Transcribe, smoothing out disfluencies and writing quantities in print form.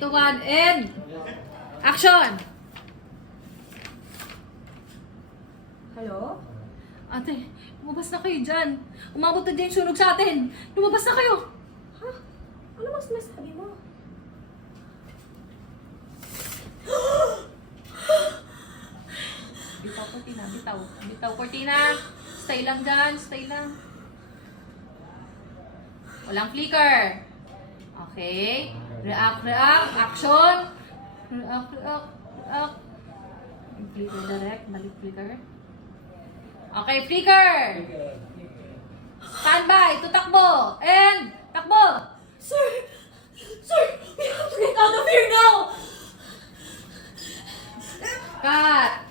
2, 1, and action! Hello? Ate, lumabas na kayo dyan. Umabot na din yung sunog sa atin. Lumabas na kayo. Ha? Ano mas masabi mo? Bitaw, Cortina. Bitaw. Bitaw, Cortina. Stay lang dyan. Stay lang. Walang flicker. Okay. React, react. Action. React, react, react. Flicker direct. Balik flicker. Okay, flicker. Standby. Tutakbo. And takbo. Sir! Sir! We have to get out of here now! Cut.